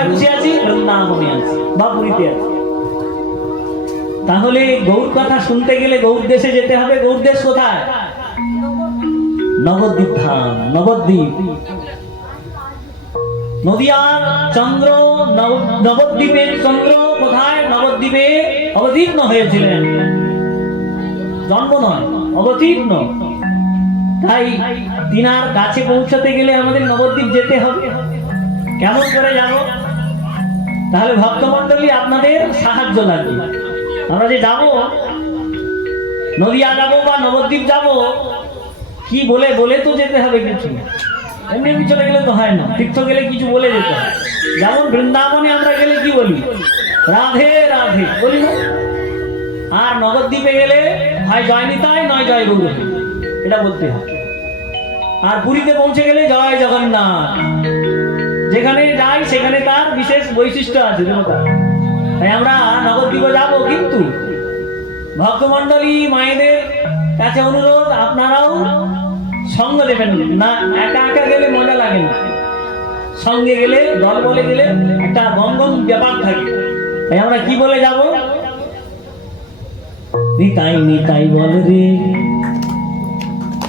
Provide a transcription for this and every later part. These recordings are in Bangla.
কোথায় বসে আছি? বৃন্দাবনে আছি বা পুরীতে আছি। তাহলে গৌর কথা শুনতে গেলে গৌর দেশে যেতে হবে। গৌর দেশ কোথায়? নবদ্বীপ ধাম, নবদ্বীপ। নদিয়ার চন্দ্র, নবদ্বীপের চন্দ্র কোথায়? নবদ্বীপে অবতীর্ণ হয়েছিলেন, জন্ম নয়, অবতীর্ণ। তাই তিনার কাছে পৌঁছাতে গেলে আমাদের নবদ্বীপ যেতে হবে। কেমন করে যাব? তাহলে ভক্তমণ্ডলী আপনাদের সাহায্য লাগবে। আমরা যে যাব, নদিয়া যাব বা নবদ্বীপ যাব, কি বলে বলে তো যেতে হবে কিছু। এমনি এমনি চলে গেলে তো হয় না, তীর্থ গেলে কিছু বলে যেতে হয়। যেমন বৃন্দাবনে আমরা গেলে কি বলি? রাধে রাধে বলি না? আর নবদ্বীপে গেলে হয় জয় নিতাই নয় জয় গৌর, এটা বলতে হয়। আর পুরীতে পৌঁছে গেলে জয় জগন্নাথ। যেখানে যাই সেখানে তার বিশেষ বৈশিষ্ট্য আছে, তাই আমরা নবদ্বীপে যাব। কিন্তু ভক্তমণ্ডলী মায়েদের কাছে অনুরোধ, আপনারাও সঙ্গ দেবেন না। একা একা গেলে মজা লাগে না, সঙ্গে গেলে, দল বলে গেলে একটা গঙ্গন ব্যাপার থাকে। তাই আমরা কি বলে যাব? নিতাই নিতাই বল রে।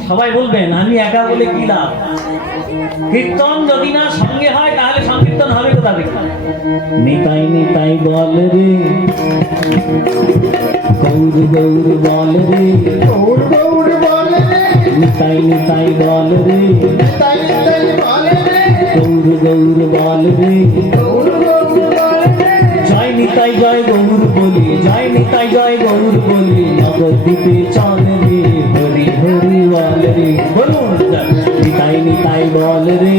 সবাই বলবেন, আমি একা বলে কি লাভ? কীর্তন যদি না সঙ্গে হয় তাহলে সংকীর্তন হবে কোথা থেকে? নিতাই নিতাই বল রে, গৌর গৌর বল রে, গৌর গৌর বল রে, নিতাই নিতাই বল রে, নিতাই নিতাই বল রে, গৌর গৌর বল রে, গৌর গৌর বল রে। জয় নিতাই জয় গৌর বলি, জয় নিতাই জয় গৌর বলি, নবদ্বীপে চল রে, হরি হরি বল রে। বলুন, নিতাই নিতাই বল রে,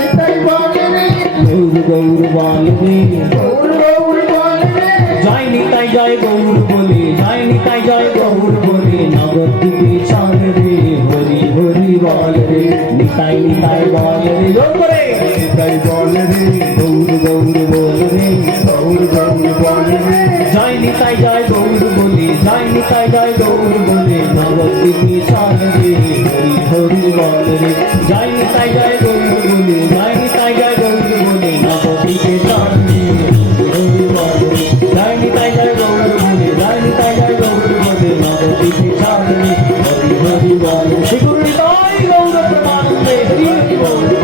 নিতাই বল রে, গৌর গৌর বল রে, গৌর গৌর বল রে। জয় নিতাই জয় গৌর বলি, জয় নিতাই জয় গৌর বলি, নবদ্বীপে চল রে, হরি হরি বল রে। নিতাই নিতাই বল রে, জোর করে নিতাই বল রে, গৌর গৌর বল রে, গৌর গৌর বল রে। জয় নিতাই জয় গৌর বলি, জয় নিতাই জয় গৌর বলি, নবদ্বীপে চল রে, হরি হরি বল রে। জয় নিতাই জয় গৌর বলি, জয় নিতাই জয় গৌর বলি, নবদ্বীপে চল রে, হরি বল রে। জয় নিতাই জয় গৌর বলি, জয় নিতাই জয় গৌর বলি, নবদ্বীপে চল রে, হরি হরি বল রে। শ্রী গুরু নিতাই গৌর প্রেমানন্দে, হরি হরি বল রে।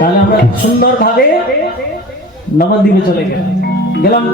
তাহলে আমরা সুন্দরভাবে নবদ্বীপে চলে গেলাম।